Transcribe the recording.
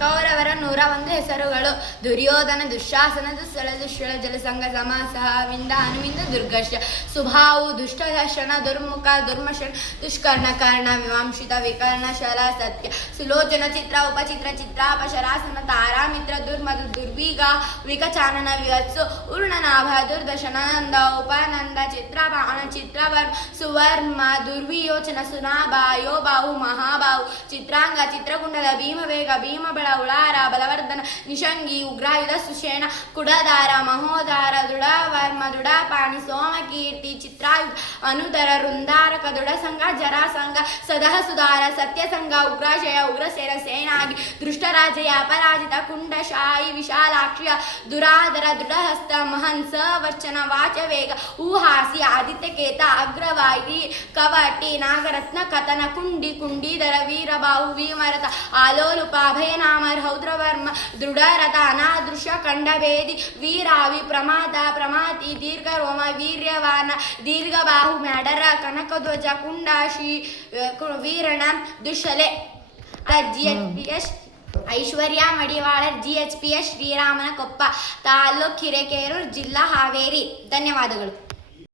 ಕೌರವರ 101 ಹೆಸರುಗಳು: ದುರ್ಯೋಧನ, ದುಶ್ಯಾಸನ, ದುಸ್ಸಳ, ದುಶ್ಯಳ, ಜಲಸಂಗ, ಸಮಾಸಹ, ವಿಂದ, ಅನುವಿಂದ, ದುರ್ಗರ್ಷ, ಸುಭಾವು, ದುಷ್ಟದರ್ಶನ, ದುರ್ಮುಖ, ದುರ್ಮಶನ, ದುಷ್ಕರ್ಣ, ಕರ್ಣ, ವಿವಾಂಶಿತ, ವಿಕರ್ಣ, ಶಲ, ಸತ್ಯ, ಸುಲೋಚನ, ಚಿತ್ರ, ಉಪಚಿತ್ರ, ಚಿತ್ರಾಪ, ಶರಾಸನ, ತಾರಾಮಿತ್ರ, ದುರ್ಮದ, ದುರ್ವಿಗ, ವಿಕಚಾನನ, ವಿವತ್ಸು, ಉರ್ಣನಾಭ, ದುರ್ದಶನ, ನಂದ, ಉಪನಂದ, ಚಿತ್ರಬಾಣ, ಚಿತ್ರವರ್ಮ, ಸುವರ್ಮ, ದುರ್ವಿಯೋಚನ, ಸುನಾಭ, ಯೋಬಾಹು, ಮಹಾಬಾಹು, ಚಿತ್ರಾಂಗ, ಚಿತ್ರಕುಂಡಲ, ಭೀಮವೇಗ, ಭೀಮಬಳ, ಉಳಾರ, ಬಲವರ್ಧನ, ನಿಷಂಗಿ, ಉಗ್ರಾಯುಧ, ಸುಷೇಣ, ಕುಡದಾರ, ಮಹೋದಾರ, ದೃಢವರ್ಮ, ದೃಢಪಾಣಿ, ಸೋಮಕೀರ್ತಿ, ಚಿತ್ರಾಯುಧ, ಅನುದರ, ವೃಂದಾರಕ, ದೃಢಸಂಗ, ಜರಾಸಂಗ, ಸದಹ ಸುಧಾರ, ಸತ್ಯಸಂಗ, ಉಗ್ರಜಯ, ಉಗ್ರಸೇನ, ಸೇನಾಗಿ, ದೃಷ್ಟರಾಜಯ, ಅಪರಾಜಿತ, ಕುಂಡಶಾಯಿ, ವಿಶಾಲಾಕ್ಷಿಯ, ದುರಾದರ, ದೃಢಹಸ್ತ, ಮಹಂಸ, ವಚನ, ವಾಚವೇಗ, ಊಹಾಸಿ, ಆದಿತ್ಯಕೇತ, ಅಗ್ರವಾಯಿ, ಕವಟಿ, ನಾಗರತ್ನ, ಕಥನ, ಕುಂಡಿ, ಕುಂಡೀಧರ, ವೀರಬಾಹು, ಭೀಮರಥ, ಆಲೋಲುಪ, ಅಭಯನಾಮ, ರೌದ್ರವರ್ಮ, ದೃಢರಥ, ಅನಾದೃಶ, ಖಂಡಭೇದಿ, ವೀರಾವಿ, ಪ್ರಮಾದ, ಪ್ರಮಾತಿ, ದೀರ್ಘರೋಮ, ವೀರ್ಯವಾನ, ದೀರ್ಘಬಾಹು, ಮ್ಯಾಡರ, ಕನಕಧ್ವಜ, ಕುಂಡಾಶಿ, ವೀರಣ, ದುಶಲೆ. GHPS ಐಶ್ವರ್ಯ ಮಡಿವಾಳರ್, GHPS ಶ್ರೀರಾಮನ ಕೊಪ್ಪ, ತಾಲೂಕು ಹಿರೇಕೆರೂರು, ಜಿಲ್ಲಾ ಹಾವೇರಿ. ಧನ್ಯವಾದಗಳು.